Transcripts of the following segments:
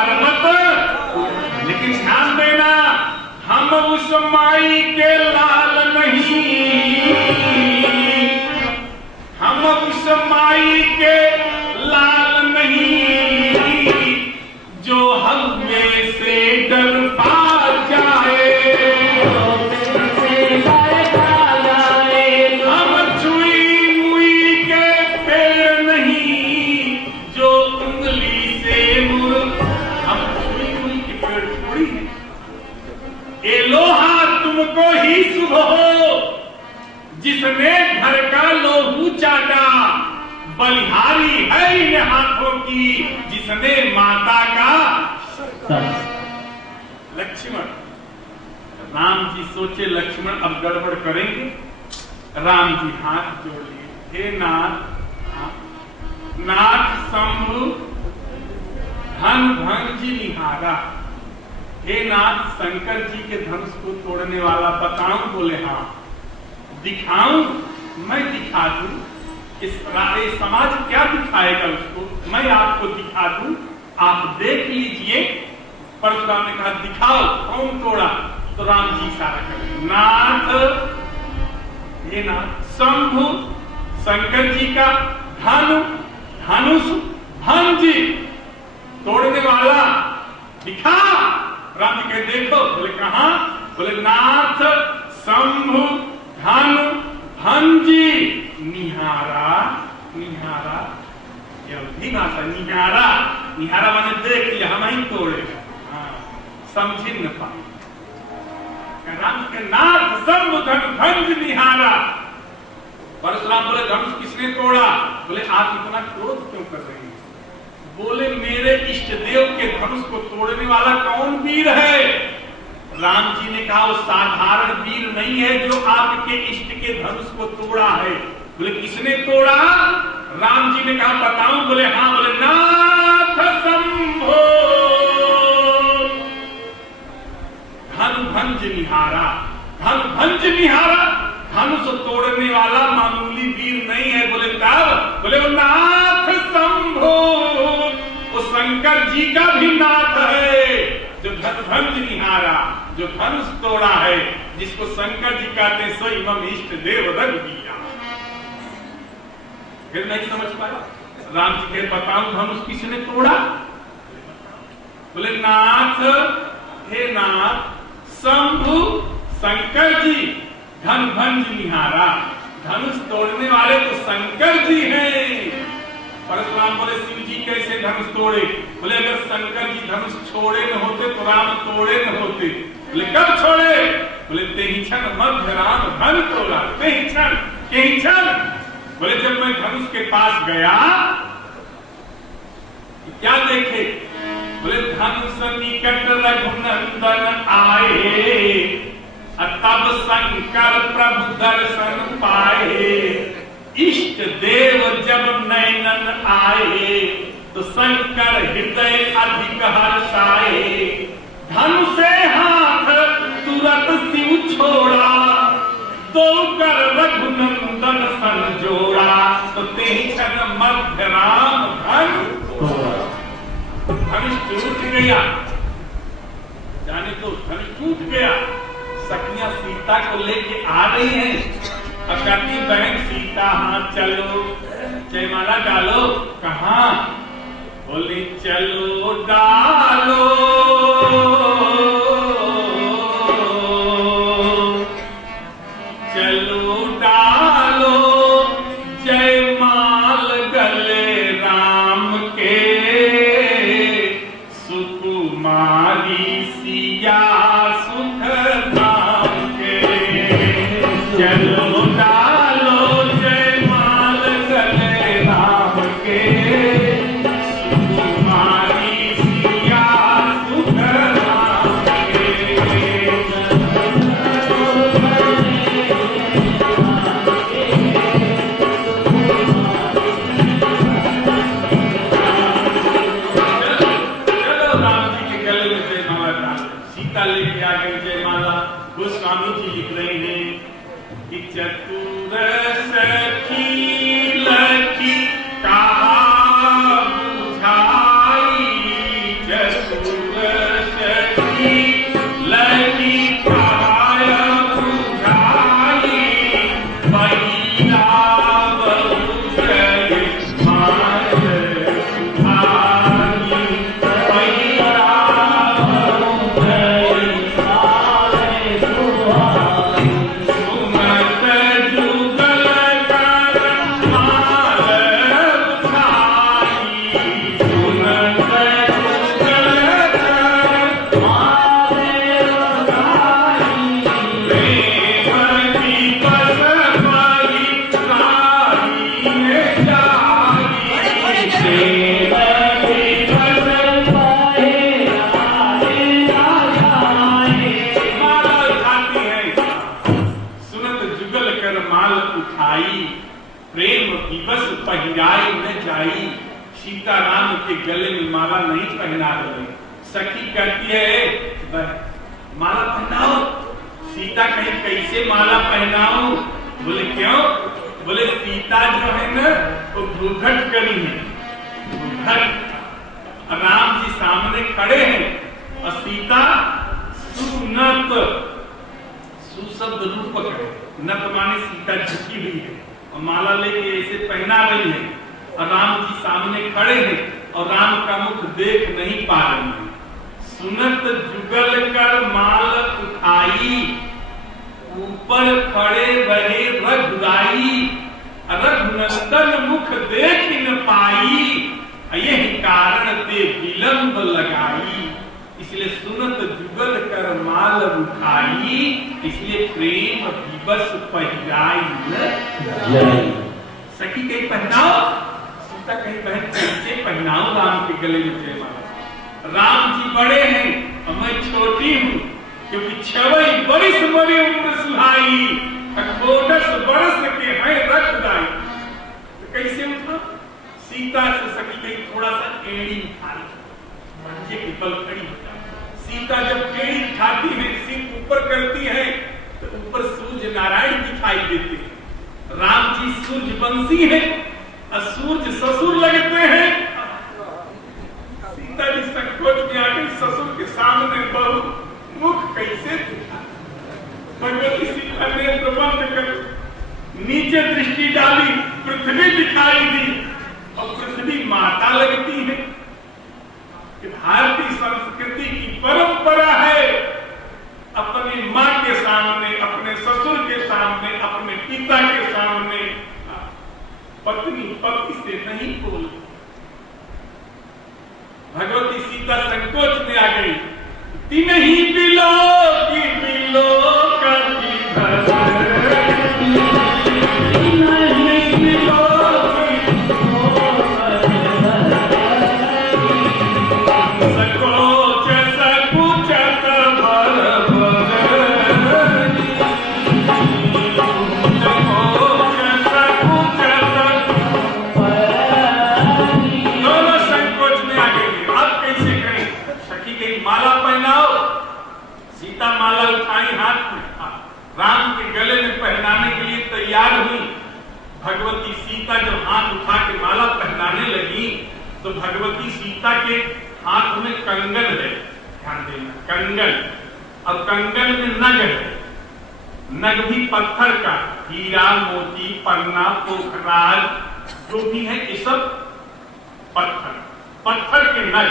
पार मत। लेकिन ध्यान देना, हम उस माई के लाल नहीं, हम उस माई के लाल नहीं, जो हमें से डर पा जाए। हम छुई मुई के पेड़ नहीं, जो उंगली से मुड़। हम छुई मुई के पेड़ थोड़ी है। ये लोहा तुमको ही शुभ हो, जिसने घर का लोहू चाटा। बलिहारी है इन हाथों की, जिसने माता का। लक्ष्मण, राम जी सोचे लक्ष्मण अब गड़बड़ करेंगे। राम जी हाथ जोड़ लिए, हे नाथ, नाथ शंभु धन भंज निहारा। हे नाथ, शंकर जी के धनुष को तोड़ने वाला बताऊं? बोले हाँ। दिखाऊं? मैं दिखा दूं। इस समाज क्या दिखाएगा उसको? मैं आपको दिखा दूं, आप देख लीजिए। परशुराम ने कहा दिखाओ, कौन तोड़ा? तो राम जी इशारा करें, नाथ, ये नाथ शंभु शंकर जी का धनुष भंज तोड़ने वाला दिखा। राम जी कहे देखो। बोले कहां? बोले नाथ शंभु भंजी निहारा। निहारा ये भाषा, निहारा। निहारा माने देख लिया, हम ही तोड़े। समझ न पाए। राम के नाथ शंभु भंज निहारा। परशुराम बोले धनुष किसने तोड़ा? बोले आप इतना क्रोध क्यों कर रहे हैं? बोले मेरे इष्ट देव के धनुष को तोड़ने वाला कौन वीर है? राम जी ने कहा वो साधारण वीर नहीं है जो आपके इष्ट के धनुष को तोड़ा है। बोले किसने तोड़ा? राम जी ने कहा बताऊं? बोले हाँ। बोले नाथ शंभो धनु भंज निहारा। धनु भंज निहारा, धनुष तोड़ने वाला मामूली वीर नहीं है। बोले तब? बोले वो नाथ शंभो, वो शंकर जी का भी नाथ है, जो धनु भंज निहारा, जो धनुष तोड़ा है, जिसको शंकर जी कहते सो इमम इष्ट देव रघुवीरा। फिर नहीं समझ पाया। राम जी के बताऊं धनुष किसने तोड़ा? बोले नाथ, हे नाथ शंभु शंकर जी धन भंज निहारा। धनुष तोड़ने वाले तो शंकर जी हैं। परशुराम बोले शिव जी कैसे धनुष तोड़े? बोले अगर शंकर जी धनुष छोड़े न होते तो राम तोड़े न होते। बोले कब छोड़े? बोले तेहि क्षण मध्य राम धन तोड़ा। तेहि क्षण। बोले जब मैं धनुष के पास गया क्या देखे? बोले धनुष निकट रघुनंदन आए, तब शंकर प्रभु दर्शन पाए। इष्ट देव जब नैनन आए, तो शंकर हृदय अधिक हर्षाए। धनु से हाथ तुरंत शिव छोड़ा, दो कर रघुनंदन सन जोड़ा। तो तेहि क्षण मध्य राम धनुष टूट गया। जाने तो धनुष टूट गया। सखियां सीता को लेके आ रही हैं। अब कहती बहन सीता हाँ चलो जयमाला डालो। कहाँ? बोली चलो डालो, चलो डालो जयमाल गले राम के, सुकुमारी सिया सुख धाम के। चलो डालो जयमाल गले राम के, सुकुमारी सिया सुख धाम के। चलो राम जी के गले में जयमाला डाल। सीता लेके आ गई जयमाला। गोस्वामी जी लिख रहे हैं कि चतुर सखी लखी का बुझाई, चतुर सीताराम के गले में माला नहीं पहना रही। सखी कहती है माला पहनाओ। सीता कहीं कैसे माला पहनाऊं? बोले क्यों? बोले सीता जो है ना वो घूंघट करी है, घूंघट। राम जी सामने खड़े हैं और सीता सुनत, सुशब्द रूपक है, नत माने सीता झुकी हुई है और माला लेके ऐसे पहना रही है और राम जी सामने खड़े हैं और राम का मुख देख नहीं पा रही है। सुनत जुगल कर माल उठाई, ऊपर खड़े रहे रघुराई, रघुनंदन मुख देख न पाई, यही कारण ते विलंब लगाई। इसलिए सुनत जुगल कर माल उठाई, इसलिए प्रेम दिवस पहिराई। सखी कहीं पहनाओ, सीता कहीं बहन कैसे पहनाओ राम के गले में जयमाला। राम जी बड़े हैं और मैं छोटी हूँ, क्योंकि 6 बरिस बड़ी उम्र सुहाई, 18 बरस के हैं रखदाई। तो कैसे उठा? सीता से सखी कहीं थोड़ा सा एड़ी उठा ली, मंजे के बल खड़ी हो जाती। सीता जब एड़ी उठाती है, सिर ऊपर करती है, तो ऊपर सूर्य नारायण दिखाई देते हैं। राम जी सूर्य वंशी है और सूर्य ससुर लगते हैं। सीता जी संकोच में आके ससुर के सामने बहू मुख कैसे दिखा? भगवती सीता ने प्रबंध कर नीचे दृष्टि डाली, पृथ्वी दिखाई दी और पृथ्वी माता लगती है। कि भारतीय संस्कृति की परंपरा है अपनी माँ के सामने, अपने ससुर के सामने, अपने पिता के सामने पत्नी पति से नहीं बोलती। भगवती सीता संकोच में आ गई। तीन ही बिलो की बिलो करती माला उठाई हाथ में, राम के गले में पहनाने के लिए तैयार हुई। भगवती सीता जब हाथ उठा के माला पहनाने लगी तो भगवती सीता के हाथ में कंगन है, ध्यान देना, कंगन। और कंगन में नग है, नग भी पत्थर का, हीरा मोती पन्ना पोखराज जो भी है ये सब पत्थर, पत्थर के नग।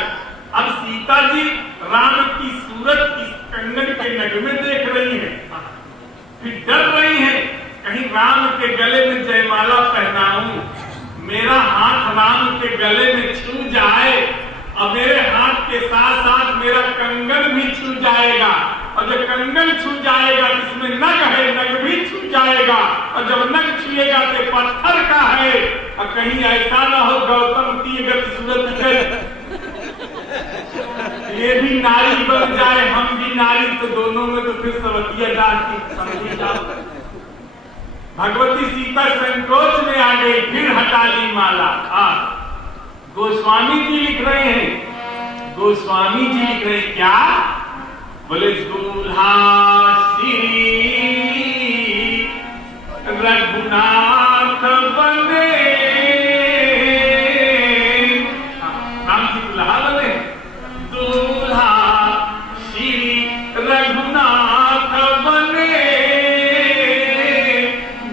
अब सीता जी राम की सूरत इस कंगन के नग में देख रही है, फिर डर रही है कहीं राम के गले में जयमाला पहनाऊं, मेरा हाथ राम के गले में छू जाए और मेरे हाथ के साथ साथ मेरा कंगन भी छू जाएगा, और जब कंगन छू जाएगा जिसमें नग है नग भी छू जाएगा, और जब नग छुएगा तो पत्थर का है, और कहीं ऐसा ना हो गौतम तीगत सूरत कर ये भी नारी बन जाए हम भी नारी, तो दोनों में तो फिर सवतिया डालती, समझी जाओ। भगवती सीता संकोच में आ गई, फिर हटा ली माला। गोस्वामी जी लिख रहे हैं, गोस्वामी जी लिख रहे हैं क्या? बोले दूल्हा श्री रघुनाथ बने, राम जी दूल्हा बने, दूल्हा श्री रघुनाथ बने,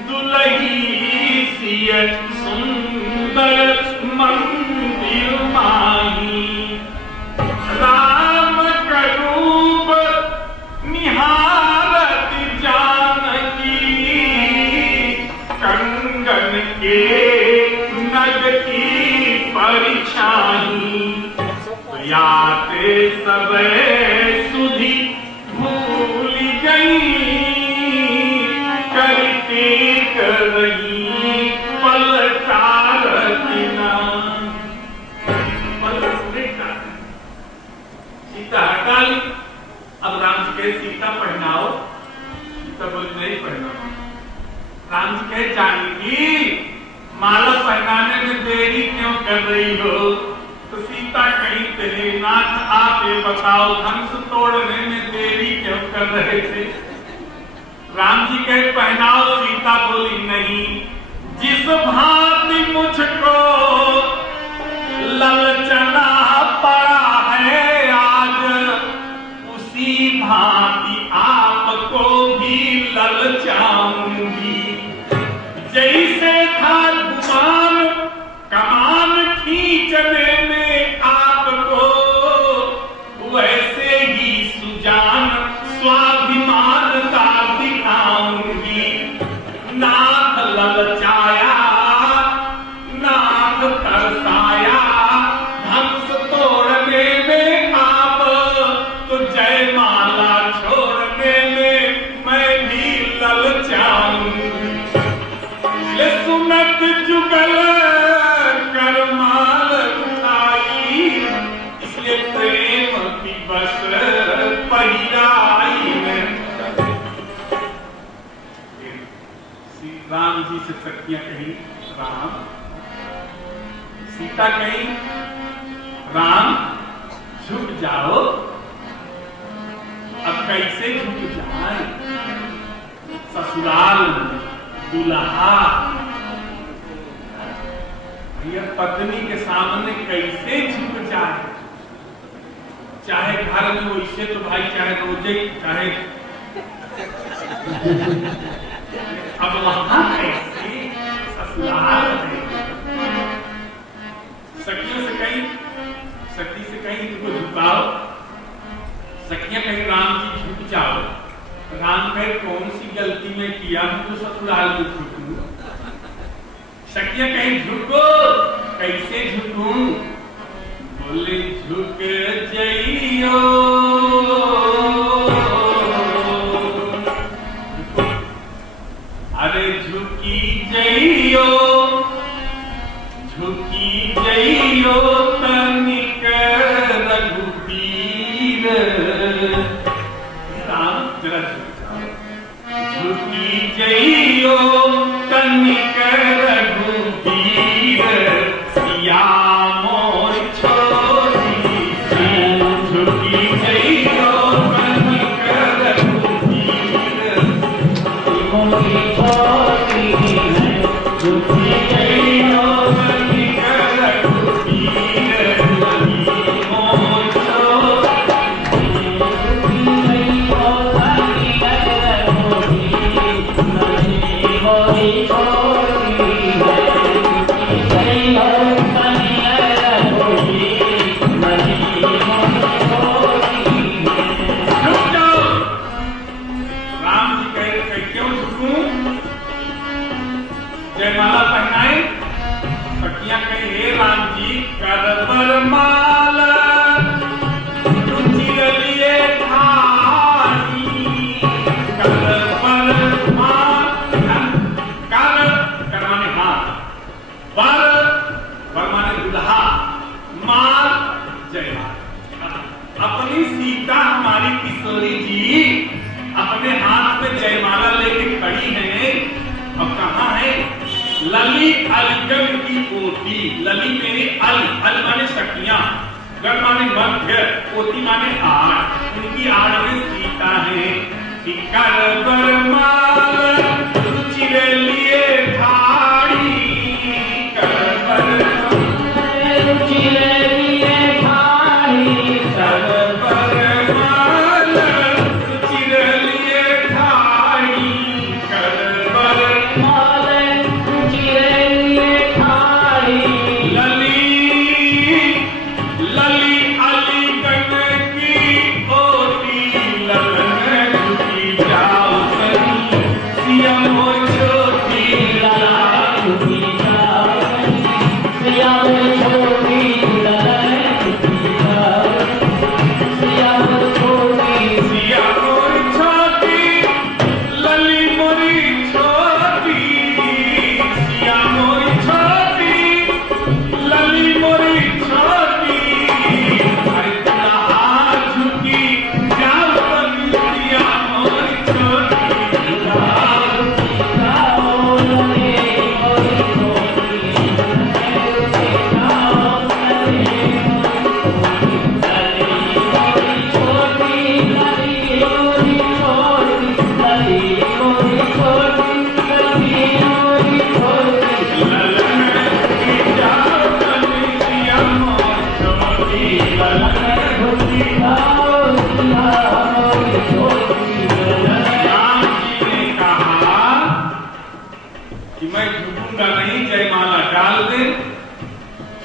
दुल्ही सिय सुंदर मंदिर माही, राम का रूप निहारत जानकी, कंगन के नग की परिछाई, याते सब सुधी भूल गई, करते कर रही पलकार बिना। सीता हटा ली। अब राम जी कहे सीता पहनाओ, सीता बोली नहीं पहनाओ। राम जी कहे जानकी माला पहनाने में देरी क्यों कर रही हो? तो सीता कहीं तेरे नाथ आप ये बताओ धनुष तोड़ने में देरी क्यों कर रहे थे? राम जी कहे पहनाओ। सीता बोली नहीं, जिस भांति मुझको ललचना पड़ा है आज, उसी भांति आपको भी ललचाऊंगी। जैसे था गुमान कमान खींचने में आपको, वैसे ही सुजान स्वाभिमान का दिखाऊंगी। नाथ ललचाया, नाथ तरसाया, धनुष तोड़ने में आप, तो जयमाला छोड़ने में मैं भी ललचाऊंगी। ले सुनत जुगल करमाल उठाई, इसलिए प्रेम की बस पहिराई में। राम जी से सखियां कही राम, सीता कही राम झुक जाओ। अब कैसे झुक जाए? ससुराल दुल्हा भैया पत्नी के सामने कैसे झुक जाए? चाहे घर में वैसे तो भाई चाहे रोजे चाहे, अब वहां कैसे ससुराल है? सखियों से कहीं, सखी से कहीं इनको झुकाओ। सखियां कहीं राम जी झुक जाओ। राम कहे कौन सी गलती में किया हूं तो ससुराल में झुकूं? सखियां कहीं झुको। कैसे झुकूं? बोले झुक जइयो, अरे झुकी जइयो, झुकी जइयो तनिक रघुबीर। राम जरा झुकी जइयो तनिक रघुबीर, सिया मोर छोड़ी झुकी जइयो तनिक रघुबीर, मोरी छोड़ी झुकी जइयो तनिक रघुबीर, मोर जयमाला पहनाए। सखियां कहे हे राम जी करवर माला रुचि लिए ठाई, करवर माला कर माने हाथ, वर माने दुल्हा, माल जयमाला। अपनी सीता हमारी किशोरी जी अपने हाथ में जयमाला लेके खड़ी है। अब कहाँ है? लली अलगन की पोती। लली मेरी अल माने सखियां, गण माने मध्य, पोती माने आड़। उनकी आड़ में सीता है। करवर माल रुचि लिए ठाड़ी, करवर रुचि लिए ठाड़ी, करवर माल रुचि लिए ठाड़ी, करवर माल रुचि लिए ठाड़ी। लली लली अलीगढ़ की पोती, ललन झुकी जाओ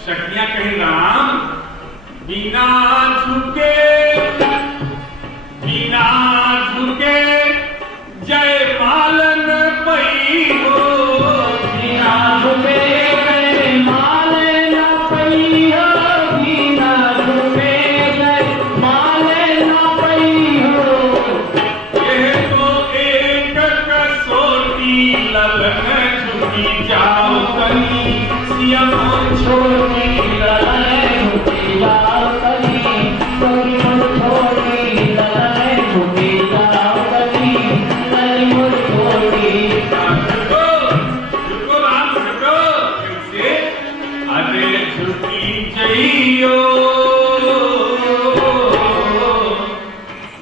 शक्तियां कहीं राम बिना झुके जय मालन पई हो, बिना झुके जय मालन पई हो, बिना झुके जय मालन पई हो। यह तो एक कसौटी ललन झुकी जाओ कहीं, सिया छोटी ललन झुकी जाओ कहीं, कहीं मुझ छोटी ललन झुकी जाओ कहीं, कहीं मुझ छोटी। झुको राम झुको, कैसे अरे झुकी जइयो,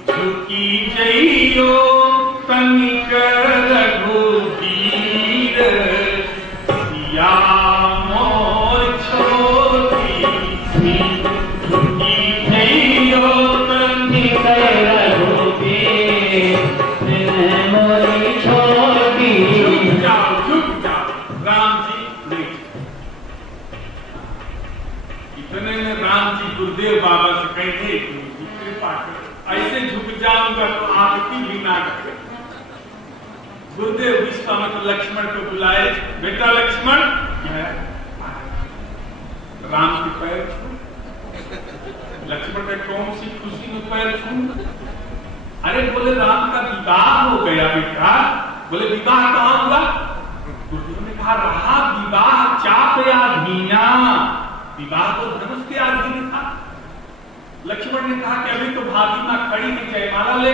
झुकी जइयो तनिक रघुवीर, सिया मोर छोटी सी, झुकी जइयो तनिक रघुवीर, मोरी छोटी। झुक जाओ राम जी नहीं। इतने में राम जी गुरुदेव बाबा से कहे कृपा कर, ऐसे झुक जाऊंगा तो आरती भी ना करे। गुरुदेव विश्वामित्र लक्ष्मण को बुलाए, बेटा लक्ष्मण राम के पैर छू। लक्ष्मण ने कौन सी खुशी में पैर छू? अरे बोले राम का विवाह हो गया बेटा। बोले विवाह कहां हुआ? गुरुदेव ने कहा रहा विवाह चाप या धीना, विवाह तो धनुष के आधीन था। लक्ष्मण ने कहा कि अभी तो भाभी मां खड़ी है, जयमाला ले